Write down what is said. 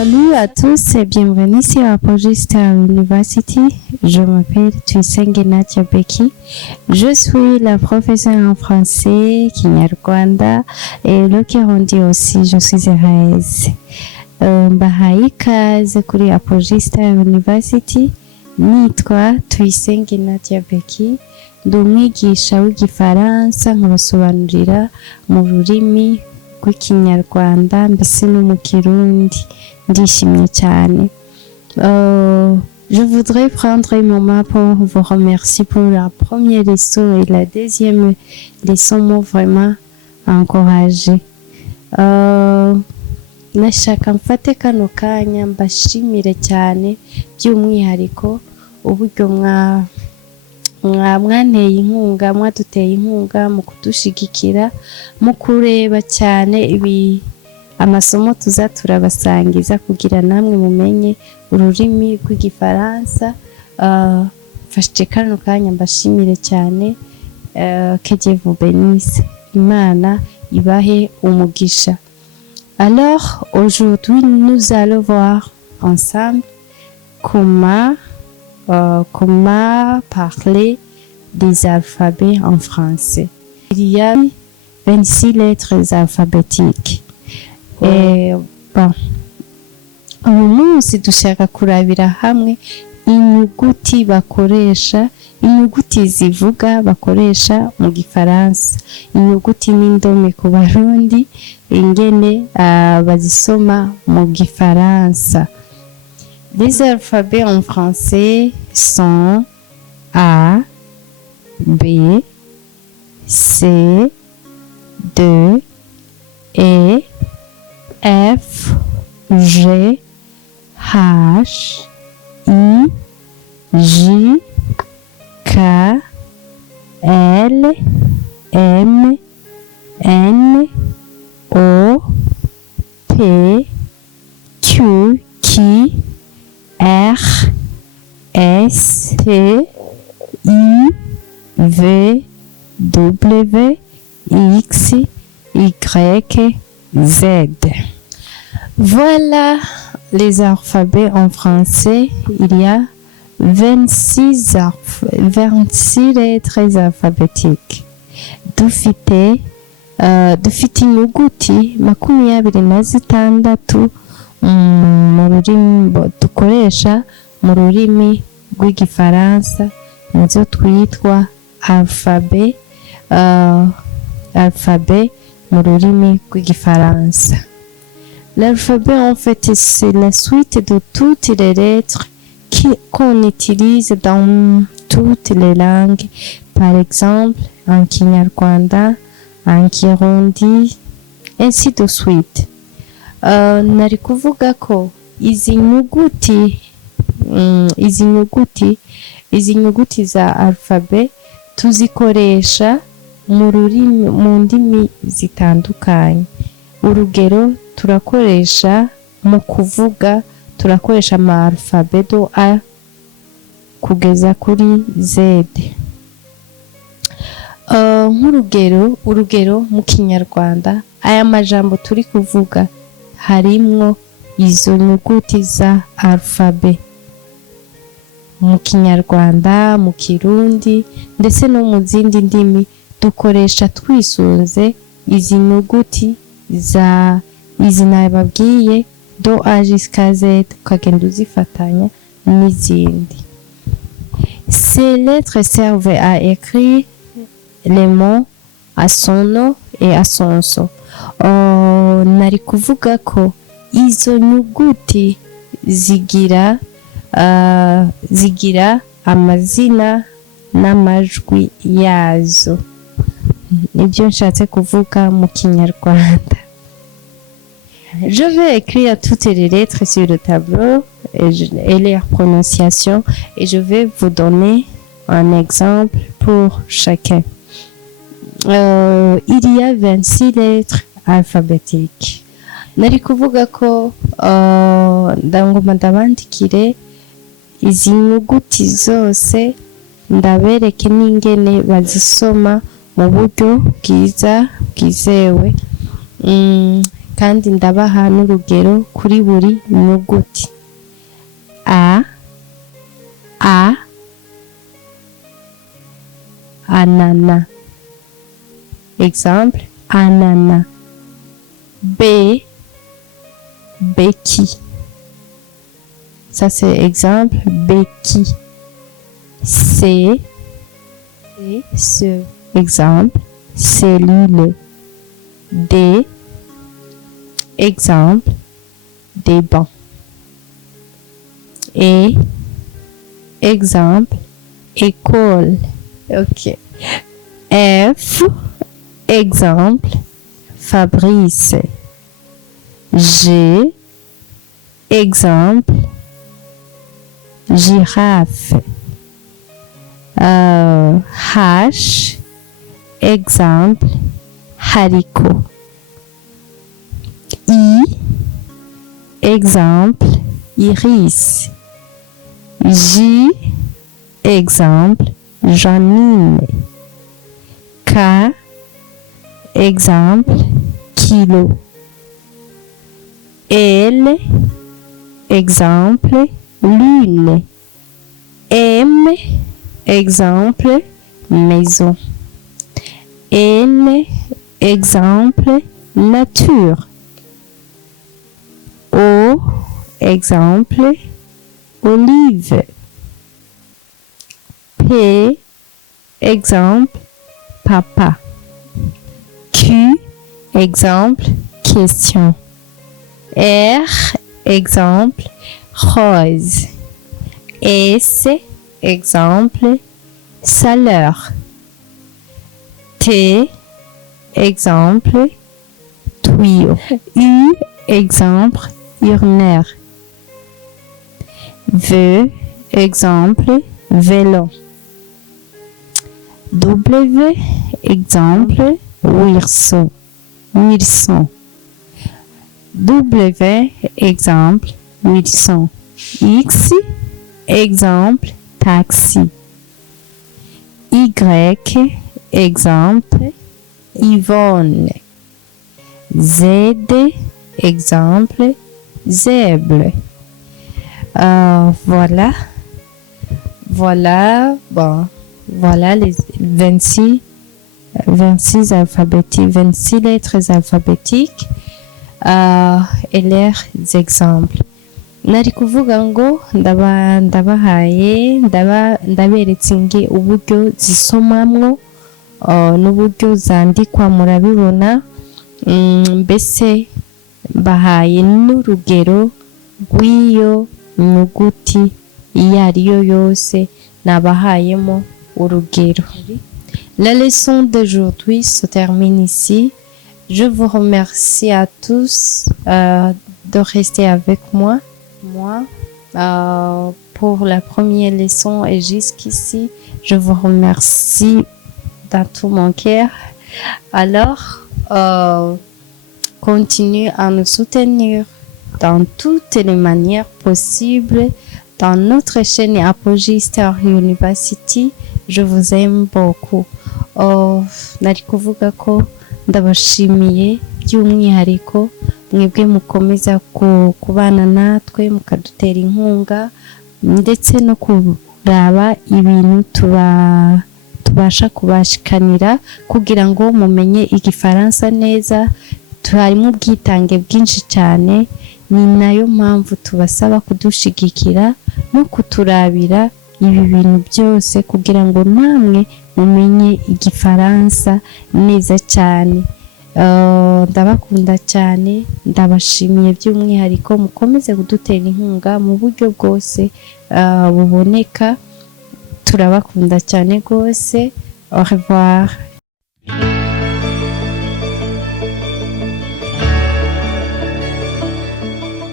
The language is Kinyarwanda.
Salut à tous et bienvenue sur Apogee Star University. Je m'appelle Tuyisenge Nadia Beki. Je suis la professeure en français, Kinyarwanda et le Kirundi aussi. Je suis heureuse. Mbahaye ikaze kuri Apogee Star University. Nitwa Tuyisenge Nadia Beki. Ndi umwigisha w'igifaransa nkabasobanurira mu rurimi rw'ikinyarwanda mbese no mu kirundi. Ndishimye cyane. Je voudrais prendre un moment pour vous remercier pour la première leçon et la deuxième leçon m'ont vraiment encouragé. Nashaka mfate kano kanya mbashimire cyane by'umwihariko uburyo mwanteye inkunga mwaduteye inkunga mu kudushigikira mu kureba cyane amasomo turabasangiza kugira namwe mumenye ururimi rw'igifaransa. Mfashe kano kanya mbashimire cyane. Que Dieu vous bénisse. Imana ibahe umugisha. Alors aujourd'hui nous allons voir ensemble comment parler des alphabets en français. Il y a 26 lettres alphabétiques. Et bon, uyu munsi dushaka kurabira hamwe inyuguti zivuga bakoresha mu gifaransa. Inyuguti n'indome ku Barundi ingene bazisoma mu gifaransa. Les alphabets en français sont A, B, C, D, E, F, G, H, I, J, K, L, M, N, O, P, Q, R, S, T, I, V, W, X, Y, Z. Voilà les alphabets en français. Il y a 26 lettres alphabétiques. Dufite inyuguti 26 mu rurimi dukoresha mu rurimi rw'igifaransa nizo twitwa alphabet mu rurimi rw'igifaransa. L'alphabet en fait c'est la suite de toutes les lettres qu'on utilise dans toutes les langues. Par exemple en Kinyarwanda, en Kirundi, ainsi de suite. Nari kuvuga ko izi nyuguti za alphabet tuzikoresha mu ndimi zitandukanye. Urugero turakoresha mu kuvuga turakoresha ama alphabet do A kugeza kuri Z. Urugero mu Kinyarwanda aya majambo turi kuvuga harimwo izo nyuguti za alphabet. Mu Kinyarwanda, mu Kirundi ndetse no mu zindi ndimi dukoresha twisunze izi nyuguti za izina babwiye do A jusqu'à Z ukagenda uzifatanya n'izindi. Ces lettres servent à écrire les mots à son nom et à son son. Nari kuvuga ko izo nyuguti zigira amazina n'amajwi yazo. Nibyo nshatse kuvuga mu Kinyarwanda. Je vais écrire toutes les lettres sur le tableau et leur prononciation et je vais vous donner un exemple pour chacun. Il y a 26 lettres alphabétiques. Nari kuvuga ko ndangoma ndabandikire izi nyuguti zose ndabereke n'ingene bazisoma mu buryo bwizewe. kandi ndabaha n'urugero kuri buri nyuguti. A, anana. Exemple, anana. B, béquille. Ça c'est exemple, béquille. C, ce exemple, cellule. D, exemple, des bancs. Et, exemple, école. Ok. F, exemple, Fabrice. G, exemple, girafe. H, exemple, haricot. I, exemple, iris. J, exemple, Janine. K, exemple, kilo. L, exemple, lune. M, exemple, maison. N, exemple, nature. O, exemple, olive. P, exemple, papa. Q, exemple, question. R, exemple, rose. S, exemple, salaire. T, exemple, tuyau. U, exemple, urinaire. V, exemple, vélo. W, exemple, Wilson. W, exemple, Wilson. X, exemple, taxi. Y, exemple, Yvonne. Z, exemple, zèbre. Voilà. Bon, voilà les 26 alphabétiques, 26 lettres alphabétiques et leurs exemples. Nari kuvuga ngo ndaberetse nge uburyo zisomamwo n'uburyo zandikwa murabibona, mbese bahaye n'urugero rw'iyo nyuguti iyo ariyo yose nabahayemo urugero. La leçon d'aujourd'hui se termine ici. Je vous remercie à tous de rester avec moi pour la première leçon et jusqu'ici. Je vous remercie dans tout mon cœur. Alors, continuez à nous soutenir dans toutes les manières possibles dans notre chaîne Apogee Star University. Je vous aime beaucoup. Nari kuvuga ko ndabashimiye by'umwihariko mwebwe mukomeza kubana natwe mukadutera inkunga ndetse no kuraba ibintu tubasha kubashikanira kugira ngo mumenye igifaransa neza. Harimo ubwitange bwinshi cyane, ni nayo mpamvu tubasaba kudushigikira no kuturabira ibi bintu byose kugira ngo namwe mumenye igifaransa neza cyane. Ndabakunda cyane, ndabashimiye by'umwihariko mukomeze kudutera inkunga mu buryo bwose buboneka. Turabakunda cyane rwose. Au revoir.